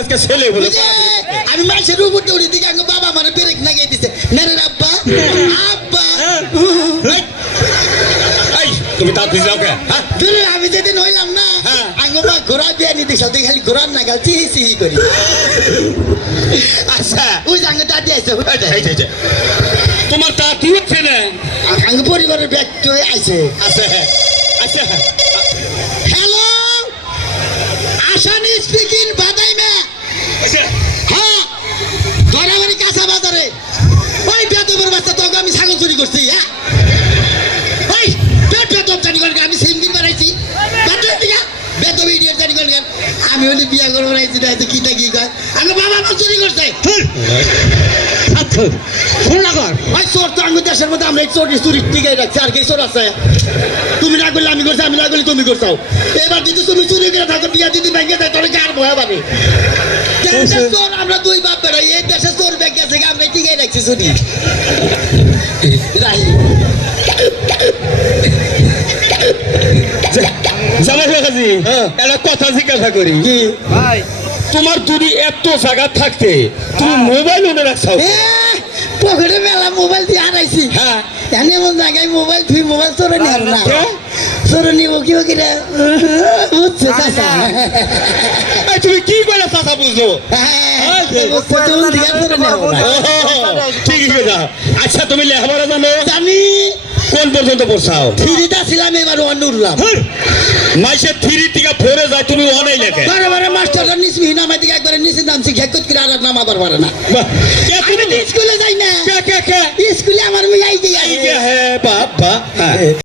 আজকে ছেলে বলে আমি মাসের উপর দৌড়ি দিকে আগে বাবা আমার ব্রেক না গিয়ে দিছে নেরে আব্বা আব্বা এই তুমি তা দিছ ওকে হ্যাঁ তুই আমি যেদিন হইলাম না আগে মা ঘোরা দিয়ে নি দিছাল তুই খালি ঘোরার না গাল চিহি চিহি করি আচ্ছা ওই আগে দাদি আইছে এই তোমার তা কি হচ্ছে না আগে পরিবারের ব্যক্তি হয়ে আইছে আচ্ছা আচ্ছা হ্যালো আসানি স্পিকিং বাদাই মে আচ্ছা হ্যাঁ ধরাবাড়ি কাঁচা বাজারে ওই বেদবের বাচ্চা তোকে আমি ছাগল চুরি করছি হ্যাঁ ওই বেদব জানি করেন আমি সিঙ্গিল বানাইছি বেদব ইডিয়ট জানি করেন আমি হলে বিয়া করে বানাইছি না তো কিটা কি কয় আমি বাবা মা চুরি করছে ওই চোর তো আমি দেশের মধ্যে আমরা এই চোর চুরি টিকে রাখছি আর কে চোর আছে তুমি না করলে আমি করছি আমি না করলে তুমি করছো এবার যদি তুমি চুরি করে থাকো বিয়া যদি ব্যাংকে দেয় তোর আর ভয় পাবে চোর আমরা দুই বাপ বেড়াই এই দেশে চোর ব্যাংকে আছে আমরা টিকে রাখছি চুরি জামাই বাবাজি একটা কথা জিজ্ঞাসা করি ভাই তোমার যদি এত জায়গা থাকতে তুমি মোবাইল ওনে রাখছো পকেটে মেলা মোবাইল দিয়ে হারাইছি হ্যাঁ এমন জায়গায় মোবাইল তুই মোবাইল চোরে নিয়ে না চোরে নিব কি কিনা বুঝছে চাচা এই তুমি কি করে চাচা বুঝছো ঠিকই কথা আচ্ছা তুমি লেখাপড়া জানো জানি কোন পর্যন্ত পড়ছাও থ্রিটা ছিলাম এবার অন্য উঠলাম মাসে 3 থেকে 4 যায় তুমি অনেই লেখে বারে মাস্টারটা নিচ নামাই দিকে একবারে নিচে নামছি ঘেকত করে আর নাম আবার পারে না তুমি স্কুলে যাই না কে স্কুলে আমার মেয়ে আই হ্যাঁ বাবা